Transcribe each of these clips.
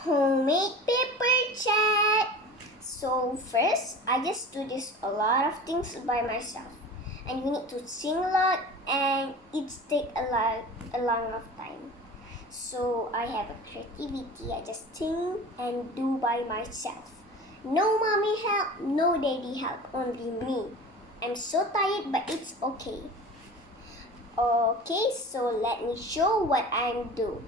Homemade paper chat. So first, I just do this a lot of things by myself, and you need to sing a lot, and it take a long of time. So I have a creativity. I just sing and do by myself. No mommy help, no daddy help, only me. I'm so tired, but it's okay. Okay, so let me show what I'm doing.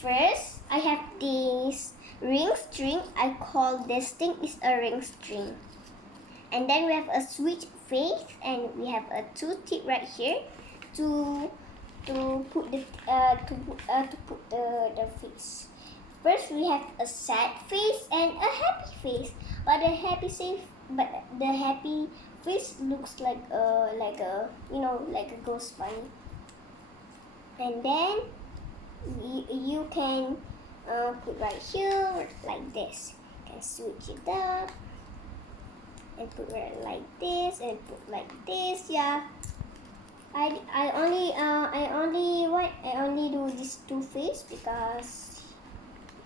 First, I have this ring string. I call this thing is a ring string. And then we have a switch face, and we have a two tip right here to put the face. First, we have a sad face and a happy face. But the happy face looks like a ghost bunny. And then you can put right here like this. You can switch it up and put it like this and put like this. Yeah. I only do this two face because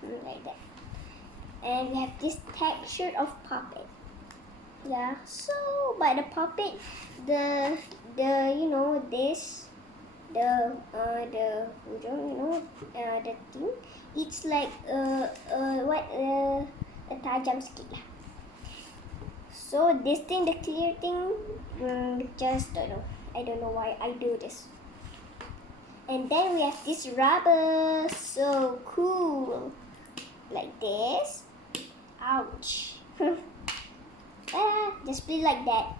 like that. And we have this texture of puppet. Yeah. So by the puppet, the this the thing, it's like a tajam sikit lah. So this thing, the clear thing, just don't know. I don't know why I do this. And then we have this rubber, so cool, like this. Ouch. Just play like that.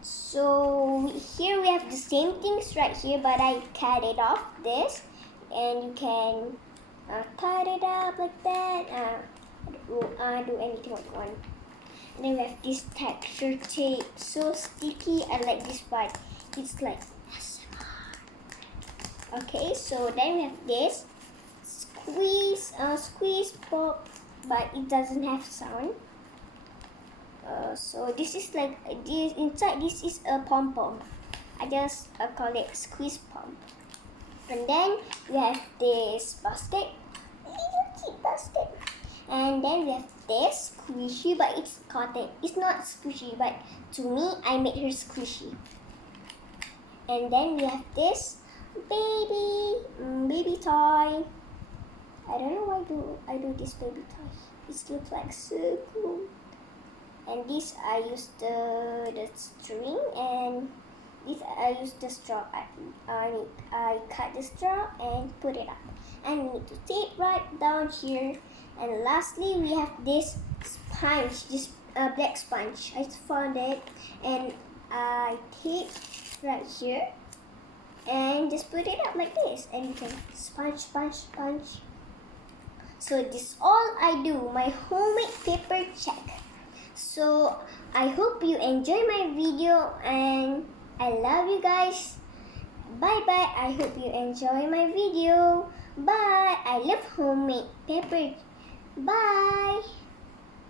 So here we have the same things right here, but I cut it off this, and you can cut it up like that. Do anything what you want. And then we have this texture tape, so sticky. I like this part. It's like ASMR. Okay, so then we have this squeeze pop, but it doesn't have sound. So this is like this. Inside this is a pom pom. I just call it squeeze pom. And then we have this basket, little cute basket. And then we have this squishy, but it's cotton. It's not squishy, but to me, I made her squishy. And then we have this baby toy. I don't know why I do this baby toy. It looks like so cool. And this I use the string, and this I use the straw. I cut the straw and put it up. And we need to tape right down here. And lastly, we have this sponge, this black sponge. I found it, and I tape right here and just put it up like this, and you can sponge. So this is all I do, my homemade paper check. So I hope you enjoy my video, and I love you guys. Bye bye. I hope you enjoy my video. Bye. I love homemade paper. Bye.